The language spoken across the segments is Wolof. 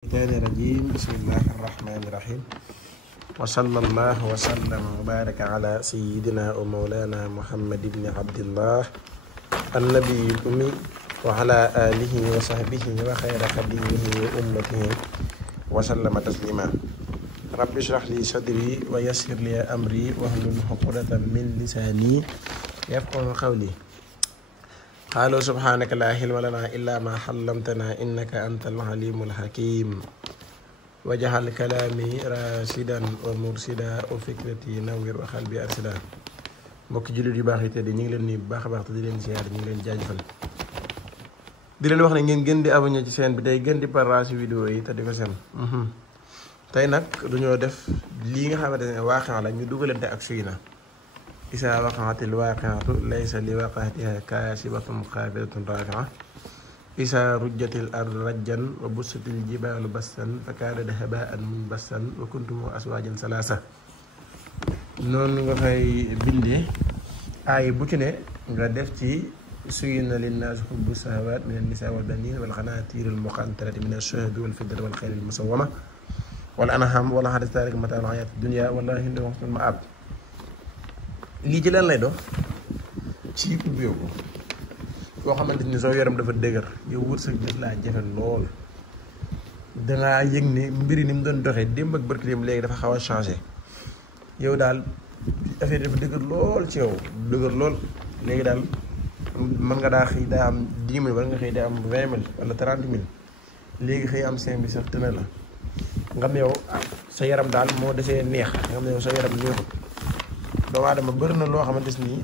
الشيطان الرجيم بسم الله الرحمن الرحيم وصلى الله وسلم وبارك على سيدنا ومولانا محمد بن عبد الله النبي الأمي وعلى آله وصحبه وخير خديمه وأمته وسلم تسليما رب اشرح لي صدري ويسر لي أمري واحلل عقدة من لساني يفقهوا قولي قالوا سبحانك لا علم لنا إلا ما علمتنا إنك أنت العليم الحكيم وجعل كلامي راشدا ومرشدا وفكرتي نوّر وقلبي أرشدا mbokki jullit yu baax yi te di ñu ngi leen nuyu bu baax a baax te di leen ziar ñu ngi leen jaajëfal di leen wax ne ngeen gën di abonné ci chaîne bi tey gën di partage vidéo yi te di ko seen tey nag duñoo def lii nga xamante ne waaqia la ñu dugalante ak suy na isaa waqaatil waaqiatu laysa li waqaatiha kaasibatun xaafidatun raafi'a isaa rujjatil ardu rajjan wa bussatil jibaalu bassan fa kaanat habaa'an munbassan wa kuntum aswaajan salaasa noonu nga fay bindee aay bu ci ne nga def ci zuyyina linnaasi hubbu shahawaat mina nisaa wal baniina wal qanaatiiril muqantarati mina ash-shahabi wal fiddati wal xaylil musawwama wal an'aami wal harsi zaalika mataa'ul hayaati dunya wallaahu indahu husnul ma'aab. lii ci lan lay dox ci ubbeeku koo xamante ni soo yaram dafa dëgër yow wërsëg daf laa jafe lool dangaa yëg ne mbiri ni mu doon doxee démb ak barki démb léegi dafa xaw a changé yow daal affaire dafa dëgër lool ci yow dëgër lool léegi daal mën nga daa xëy daa am 10 000 wala nga xëy daa am 20 000 wala 30 000 léegi xëy am 5 000 sax tëna la nga xam ne yow sa yaram daal moo desee neex nga xam ne yow sa yaram neexut doomu aadama bëri na loo xamante ni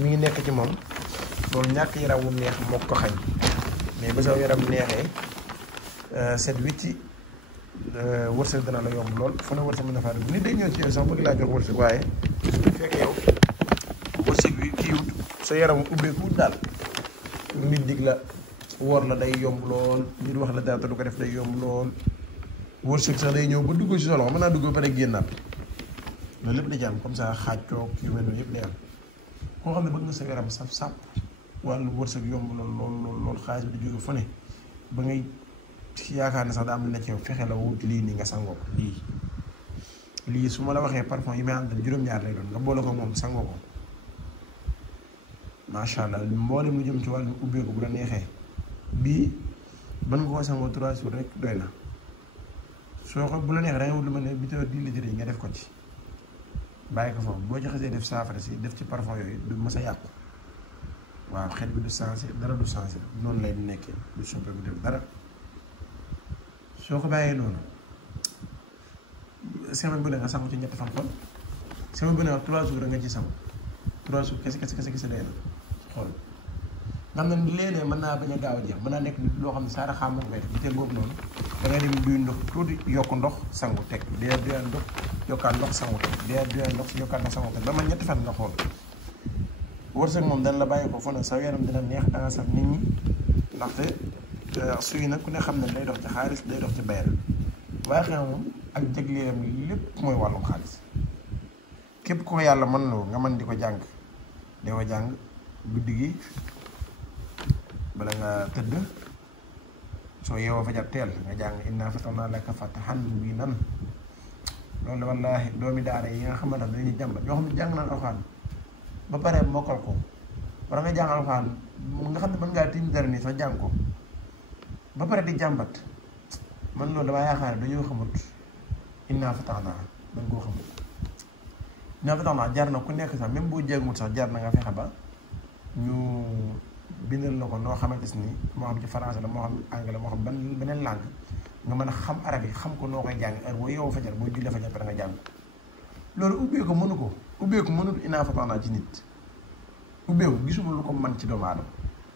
mi ngi nekk ci moom loolu ñàkk yaram wu neex moo ko xañ mais ba sa yaram neexee set wicci wërsëg dana la yomb lool fu ne wërsëg mën na faa dugg nit day ñëw ci yow sax bëgg laa jox wërsëg waaye su fekkee yow wërsëg bi kii wut sa yaram ubbeeku wut daal nit dig la woor la day yomb lool nit wax la dara te du ko def day yomb lool wërsëg sax day ñëw ba dugg ci solo mën naa dugg ba pare génnaat loolu lépp da ci am comme ça xaaj coog yu mel noonu yëpp day am koo xam ne bëgg nga sa yaram saf sàpp wàllu wërsëg yomb lool xaalis bi di jóge fu ne ba ngay yaakaar ne sax daa am na ci yow fexe la wut lii nii nga sangoo ko lii su ma la waxee parfum yi may àndal juróom-ñaar lay doon nga boole ko moom sangoo ko macha allah mboolem lu jëm ci wàllu ubbeeku bu la neexee bii mën nga koo sangoo 3 jours rek doy na soo ko bu la neexee da ngay wut lu mel ne bitéel 10 litres yi nga def ko ci. bàyyi ko foofu boo ci xasee def saafara si def ci parfum yooyu du mës a yàqu waaw xet bi du changé dara du changé noonu lay nekkee du soppeeku def dara soo ko bàyyee noonu semaine bu ne nga sangu ci ñetti fan xool semaine bu ne wax 3 jours nga ci sangu 3 jours kese day na xool nga xam ne léeg-léeg mën naa bañ a gaaw a jeex mën naa nekk loo xam ne saara xam moo koy def biteel boobu noonu da ngay dem duy ndox tuuti yokk ndox sangu teg dee duyal ndox yokkaat ndox sangu teg dee duyal ndox yokkaat ndox sangu teg ba man ñetti fan nga xool wërsëg moom dana la bàyyi ko fu ne sa yaram dina neex danga saf nit ñi ndaxte suy nag ku ne xam ne day dox ci xaalis day dox ci bayra waaye xëy moom ak jagleeram lépp mooy wàllum xaalis képp ko yàlla mën loo nga mën di ko jàng di ko jàng guddi gi bala nga tëdd soo yeewoo fajar teel nga jàng innaa fatahna laka fathan mubiinan loolu wallaahi doomi daara yi nga xamante ne dañuy jàmbat ñoo xam ne jàng naan alxuraan ba pare mokkal ko wala nga jàng alxuraan nga xam ne mën ngaa tiim dara nii sax jàng ko ba pare di jàmbat man loolu damaa yaakaar ne dañoo xamut innaa fatahna dañ koo xamut innaa fatahna jar na ku nekk sax même boo jàngut sax jar na nga fexe ba ñu bindal la ko noo xamante ni moo xam ci français la moo xam anglais moo xam beneen langue nga mën a xam arab yi xam ko noo koy jàng heure boo yeewoo fajar boo jullee fajar pare nga jàng loolu ubbeeku mënu ko ubbeeku mënut innaa fatahna ci nit ubbeeku gisuma lu ko man ci doomu aadama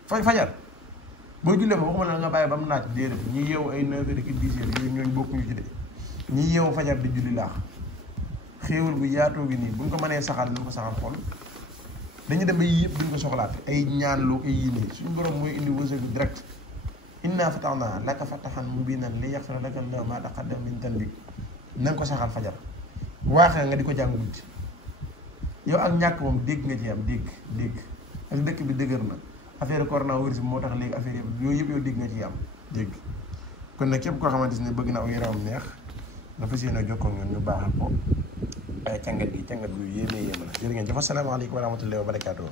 fajar boo jullee fa waxuma la nga bàyyi ba mu naaj déedéet ñi yeewu ay 9 heures ak 10 heures yooyu ñooñu bokkuñu ci de ñi yeewu fajar di julli laax xéewal bu yaatoo gi nii buñ ko mënee saxal nañ ko saxal xool dañu dem ba yii yëpp duñ ko soxlaate ay ñaanlu ay yii nii suñu borom mooy indi wërsëg bi direct innaa fatahna laka fathan mubiinan li yaghfira laka llaahu maa taqaddama min dhanbik na nga ko saxal fajar waaxee nga di ko jàng guddi yow ak ñàkk moom dégg nga ci am dégg ak dëkk bi dëgër na affaire coronavirus bi moo tax léegi affaire yooyu yëpp yow dégg nga ci am dégg kon nag képp koo xamante ne bëgg na aw yaramam neex nga fas yéene jokkoo ñun ñu baaxal ko ay càngat gi càngat gu yéeme yéeme la jërë ngeen jëf asalaamaaleykum wa rahmatullahi wa barakaatuh